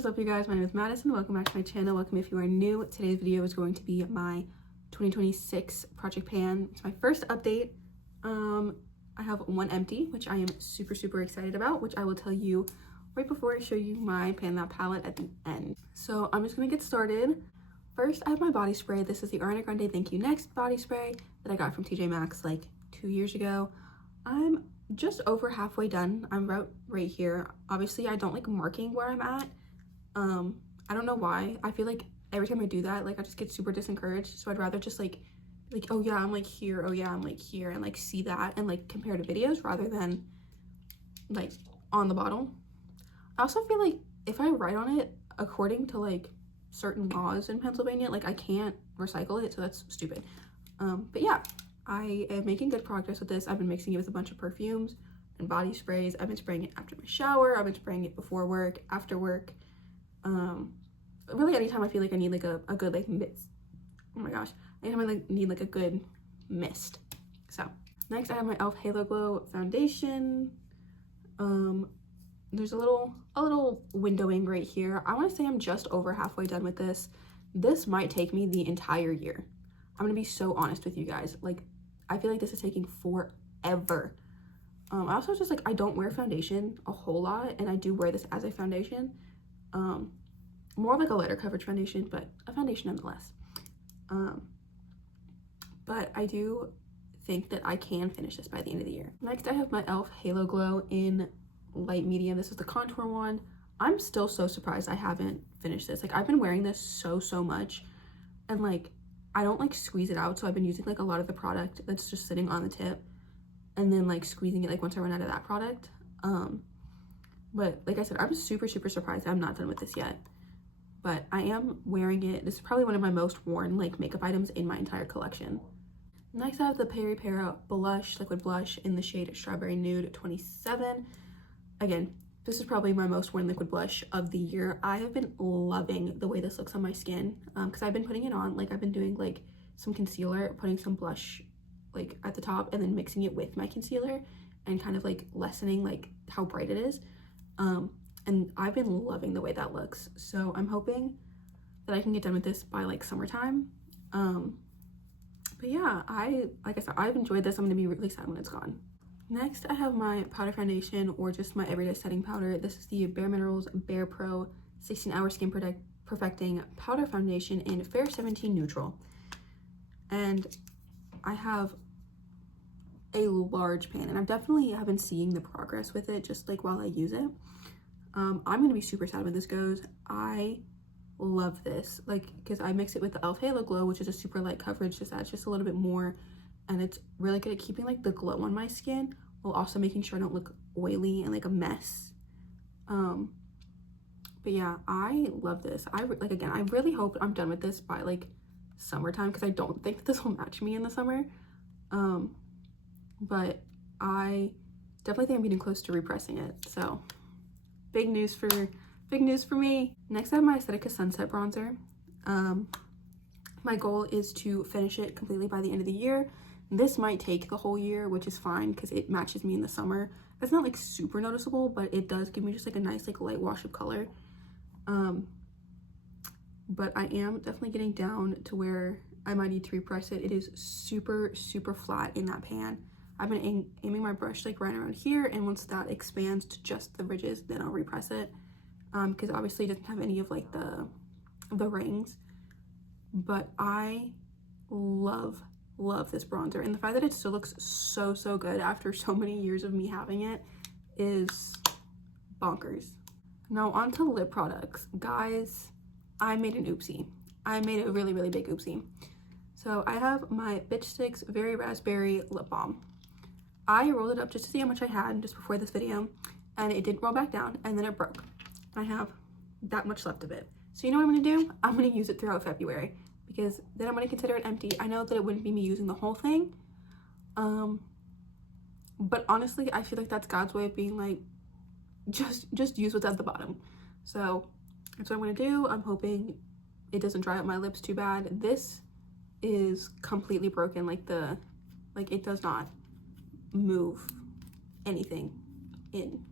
is up, you guys? My name is Madison. Welcome back to my channel. Welcome if you are new. Today's video is going to be my 2026 project pan. It's my first update. I have one empty, which I am super excited about, which I will tell you right before I show you my pan that palette at the end. So I'm just gonna get started. First, I have my body spray. This is the Ariana Grande Thank You Next body spray that I got from TJ Maxx like 2 years ago. I'm just over halfway done. I'm about right here. Obviously, I don't like marking where I'm at. I don't know why. I feel like every time I do that, like I just get super disencouraged. So I'd rather just like, oh yeah, I'm like here. Oh yeah, I'm like here, and like see that and like compare to videos rather than like on the bottle. I also feel like if I write on it according to like certain laws in Pennsylvania, like I can't recycle it, so that's stupid. But yeah, I am making good progress with this. I've been mixing it with a bunch of perfumes and body sprays. I've been spraying it after my shower. I've been spraying it before work, after work. Really anytime I feel like I need like a good like mist. Oh my gosh, anytime I like need like a good mist. So next I have my e.l.f. Halo Glow foundation. There's a little windowing right here. I want to say I'm just over halfway done with this. This might take me the entire year. I'm gonna be so honest with you guys. Like, I feel like this is taking forever. I also just like, I don't wear foundation a whole lot, and I do wear this as a foundation. More of like a lighter coverage foundation, but a foundation nonetheless. But I do think that I can finish this by the end of the year. Next, I have my e.l.f. Halo Glow in light medium. This is the contour one. I'm still so surprised I haven't finished this. Like, I've been wearing this so much, and like I don't like squeeze it out, so I've been using like a lot of the product that's just sitting on the tip and then like squeezing it like once I run out of that product. But like I said, I'm super surprised I'm not done with this yet, but I am wearing it. This is probably one of my most worn like makeup items in my entire collection. Next I have the Peri Para blush, liquid blush in the shade Strawberry Nude 27. Again, this is probably my most worn liquid blush of the year. I have been loving the way this looks on my skin, because I've been putting it on, like I've been doing like some concealer, putting some blush like at the top and then mixing it with my concealer and kind of like lessening like how bright it is. And I've been loving the way that looks. So I'm hoping that I can get done with this by like summertime. But yeah, like I said, I've enjoyed this. I'm gonna be really sad when it's gone. Next, I have my powder foundation, or just my everyday setting powder. This is the Bare Minerals Bare Pro 16-Hour Skin Perfecting Powder Foundation in Fair 17 Neutral. And I have a large pan, and I definitely have been seeing the progress with it just like while I use it. I'm gonna be super sad when this goes. I love this, like, because I mix it with the e.l.f. Halo Glow, which is a super light coverage, just adds just a little bit more, and it's really good at keeping like the glow on my skin while also making sure I don't look oily and like a mess. But yeah, I love this. I really hope I'm done with this by like summertime, because I don't think that this will match me in the summer. But I definitely think I'm getting close to repressing it. So big news for me. Next I have my Aesthetica Sunset Bronzer. My goal is to finish it completely by the end of the year. This might take the whole year, which is fine because it matches me in the summer. It's not like super noticeable, but it does give me just like a nice like light wash of color. But I am definitely getting down to where I might need to repress it. It is super flat in that pan. I've been aiming my brush like right around here, and once that expands to just the ridges, then I'll repress it. Because obviously it doesn't have any of like the rings. But I love this bronzer, and the fact that it still looks so good after so many years of me having it is bonkers. Now on to lip products. Guys, I made an oopsie. I made a really big oopsie. So I have my Bitch Sticks Very Raspberry Lip Balm. I rolled it up just to see how much I had just before this video, and it didn't roll back down, and then it broke. I have that much left of it. So you know what I'm gonna do? I'm gonna use it throughout February, because then I'm gonna consider it empty. I know that it wouldn't be me using the whole thing, but honestly, I feel like that's God's way of being like, just use what's at the bottom. So that's what I'm gonna do. I'm hoping it doesn't dry up my lips too bad. This is completely broken. Like it does not move anything in.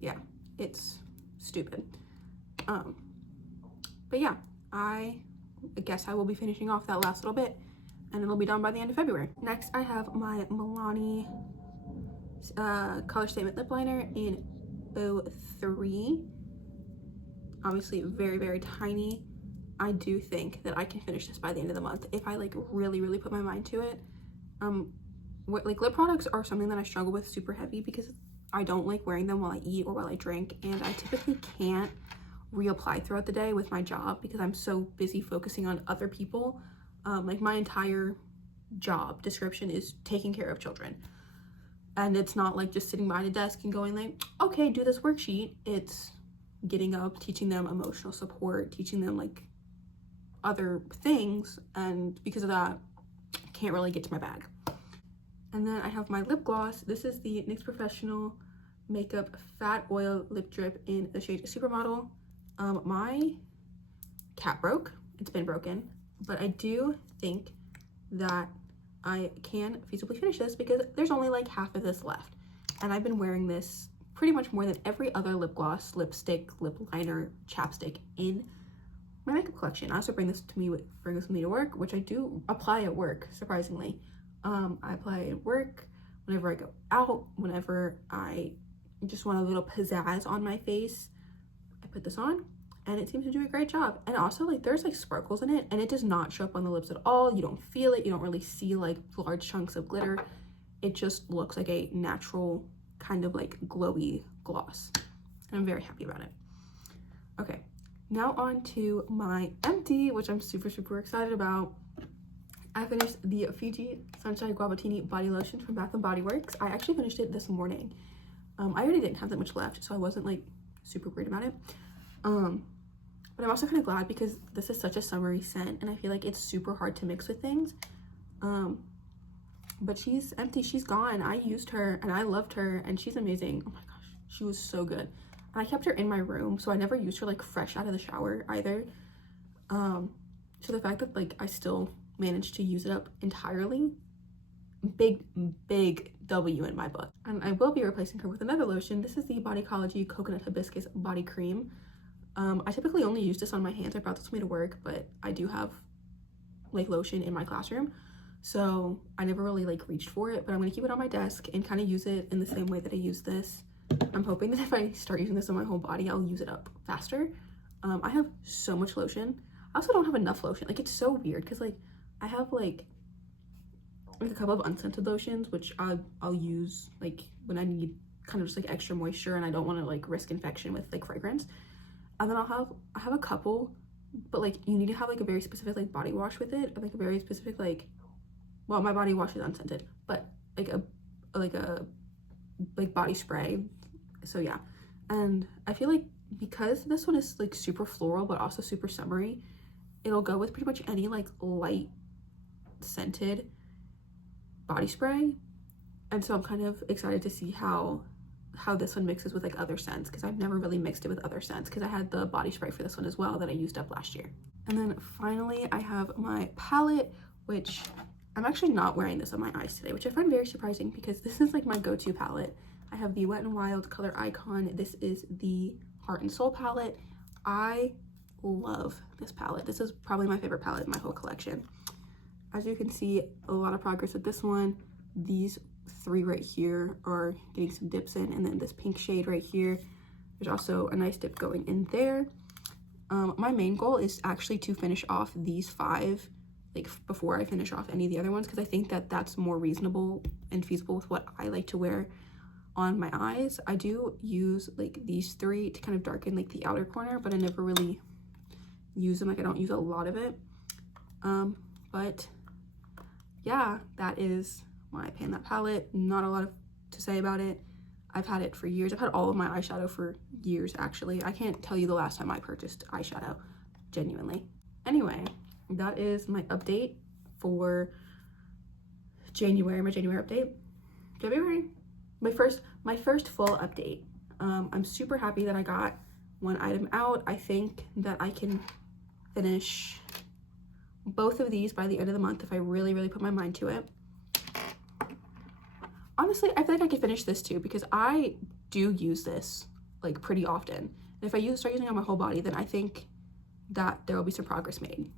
Yeah, it's stupid. But yeah, I guess I will be finishing off that last little bit, and it'll be done by the end of February. Next, I have my Milani Color Statement Lip Liner in 03. Obviously very, very tiny. I do think that I can finish this by the end of the month if I like really, really put my mind to it. Like lip products are something that I struggle with super heavy because I don't like wearing them while I eat or while I drink, and I typically can't reapply throughout the day with my job because I'm so busy focusing on other people. Like my entire job description is taking care of children, and it's not like just sitting behind a desk and going like, okay, do this worksheet. It's getting up, teaching them emotional support, teaching them like other things, and because of that I can't really get to my bag. And then I have my lip gloss. This is the NYX Professional Makeup Fat Oil Lip Drip in the shade Supermodel. My cap broke. It's been broken, but I do think that I can feasibly finish this because there's only like half of this left, and I've been wearing this pretty much more than every other lip gloss, lipstick, lip liner, chapstick in my makeup collection. I also bring this with me to work, which I do apply at work, surprisingly. I apply at work whenever I go out, whenever I just want a little pizzazz on my face. I put this on and it seems to do a great job. And also like there's like sparkles in it, and it does not show up on the lips at all. You don't feel it. You don't really see like large chunks of glitter. It just looks like a natural kind of like glowy gloss, and I'm very happy about it. Okay, now on to my empty, which I'm super, super excited about. I finished the Fiji Sunshine Guavatini Body Lotion from Bath & Body Works. I actually finished it this morning. I already didn't have that much left, so I wasn't like super worried about it. But I'm also kind of glad because this is such a summery scent, and I feel like it's super hard to mix with things. But she's empty, she's gone. I used her and I loved her, and she's amazing. Oh my gosh, she was so good. And I kept her in my room, so I never used her like fresh out of the shower either. So the fact that like I still managed to use it up entirely, big W in my book. And I will be replacing her with another lotion. This is the Bodycology Coconut Hibiscus Body Cream. I typically only use this on my hands. I brought this with me to work, but I do have like lotion in my classroom, so I never really like reached for it, but I'm gonna keep it on my desk and kind of use it in the same way that I use this. I'm hoping that if I start using this on my whole body, I'll use it up faster. I have so much lotion. I also don't have enough lotion. Like it's so weird because like I have like a couple of unscented lotions, which I'll use like when I need kind of just like extra moisture and I don't want to like risk infection with like fragrance. And then I have a couple, but like you need to have like a very specific like body wash with it, or like a very specific like, well, my body wash is unscented, but like a body spray. So yeah, and I feel like because this one is like super floral but also super summery, it'll go with pretty much any like light scented body spray. And so I'm kind of excited to see how this one mixes with like other scents, because I've never really mixed it with other scents because I had the body spray for this one as well that I used up last year. And then finally I have my palette, which I'm actually not wearing this on my eyes today, which I find very surprising because this is like my go-to palette. I have the Wet n Wild Color Icon. This is the Heart and Soul palette. I love this palette. This is probably my favorite palette in my whole collection. As you can see, a lot of progress with this one. These three right here are getting some dips in, and then this pink shade right here, there's also a nice dip going in there. My main goal is actually to finish off these 5 like before I finish off any of the other ones, because I think that that's more reasonable and feasible with what I like to wear on my eyes. I do use like these 3 to kind of darken like the outer corner, but I never really use them. Like I don't use a lot of it. But yeah, that is my Pan That palette. Not a lot to say about it. I've had it for years. I've had all of my eyeshadow for years, actually. I can't tell you the last time I purchased eyeshadow, genuinely. Anyway, that is my update for January, my January update. February, my first full update. I'm super happy that I got one item out. I think that I can finish both of these by the end of the month if I really, really put my mind to it. Honestly, I feel like I could finish this too because I do use this like pretty often, And if I start using it on my whole body, then I think that there will be some progress made.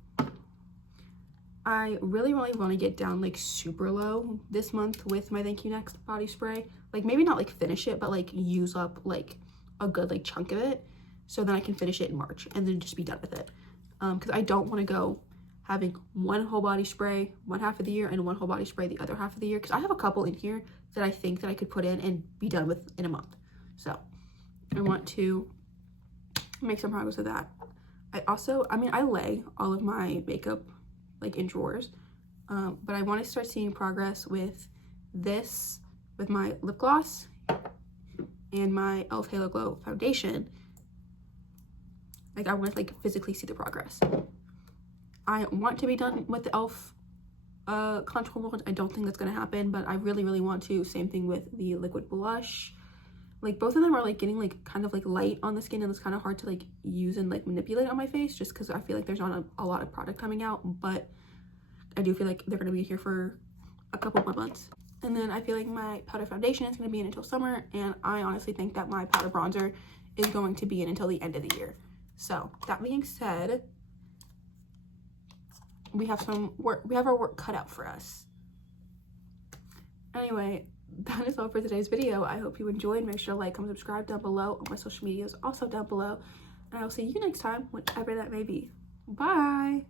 I really want to get down like super low this month with my Thank You Next body spray. Like maybe not like finish it, but like use up like a good like chunk of it, so then I can finish it in March and then just be done with it. Because I don't want to go having one whole body spray one half of the year and one whole body spray the other half of the year, because I have a couple in here that I think that I could put in and be done with in a month. So I want to make some progress with that. I lay all of my makeup like in drawers, but I want to start seeing progress with this, with my lip gloss and my e.l.f. Halo Glow foundation. Like I want to like physically see the progress. I want to be done with the e.l.f. contour wand. I don't think that's gonna happen, but I really want to. Same thing with the liquid blush. Like both of them are like getting like kind of like light on the skin, and it's kind of hard to like use and like manipulate on my face just because I feel like there's not a lot of product coming out, but I do feel like they're gonna be here for a couple more months. And then I feel like my powder foundation is gonna be in until summer, and I honestly think that my powder bronzer is going to be in until the end of the year. So that being said, we have some work, we have our work cut out for us. Anyway, that is all for today's video. I hope you enjoyed. Make sure to like, comment, subscribe down below. All my social media is also down below. And I will see you next time, whenever that may be. Bye!